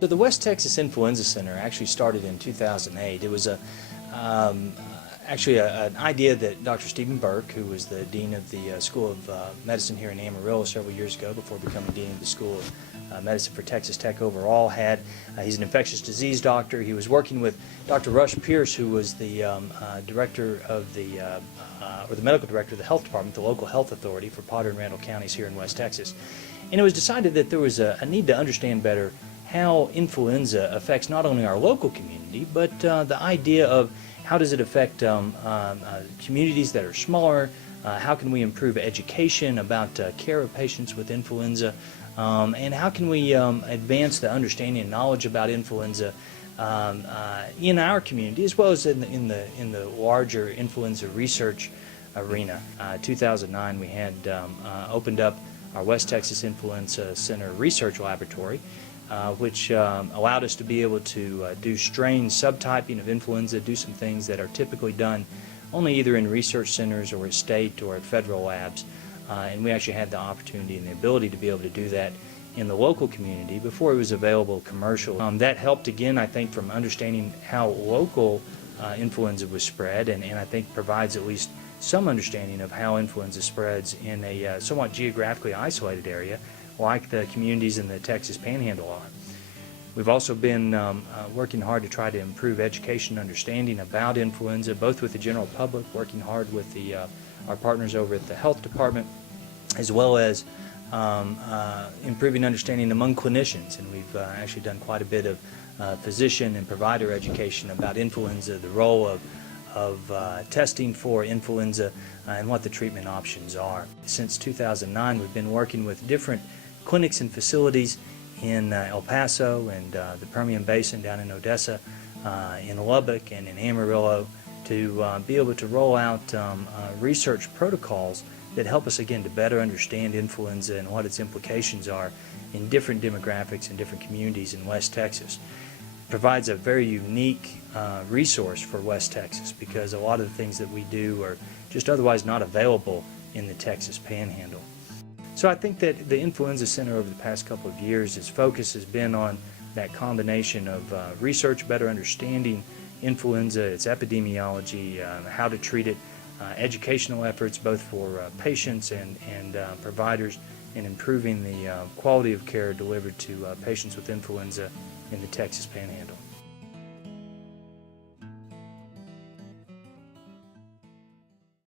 So the West Texas Influenza Center actually started in 2008. It was um, an idea that Dr. Stephen Burke, who was the dean of the School of Medicine here in Amarillo several years ago before becoming dean of the School of Medicine for Texas Tech overall, had. He's an infectious disease doctor. He was working with Dr. Rush Pierce, who was the director of or the medical director of the health department, the local health authority for Potter and Randall counties here in West Texas. And it was decided that there was a need to understand better how influenza affects not only our local community, but the idea of how does it affect communities that are smaller, how can we improve education about care of patients with influenza, and how can we advance the understanding and knowledge about influenza in our community as well as in the larger influenza research arena. 2009 we had opened up our West Texas Influenza Center Research Laboratory, which allowed us to be able to do strain subtyping of influenza, do some things that are typically done only either in research centers or at state or at federal labs. And we actually had the opportunity and the ability to be able to do that in the local community before it was available commercially. That helped again, I think, from understanding how local influenza was spread, and I think provides at least some understanding of how influenza spreads in a somewhat geographically isolated area like the communities in the Texas Panhandle are. We've also been working hard to try to improve education and understanding about influenza, both with the general public, working hard with our partners over at the health department, as well as improving understanding among clinicians. And we've actually done quite a bit of physician and provider education about influenza, the role of testing for influenza, and what the treatment options are. Since 2009, we've been working with different clinics and facilities in El Paso and the Permian Basin down in Odessa, in Lubbock and in Amarillo, to be able to roll out research protocols that help us again to better understand influenza and what its implications are in different demographics and different communities in West Texas. It provides a very unique resource for West Texas because a lot of the things that we do are just otherwise not available in the Texas Panhandle. So I think that the Influenza Center over the past couple of years, its focus has been on that combination of research, better understanding influenza, its epidemiology, how to treat it, educational efforts both for patients and providers, in improving the quality of care delivered to patients with influenza in the Texas Panhandle.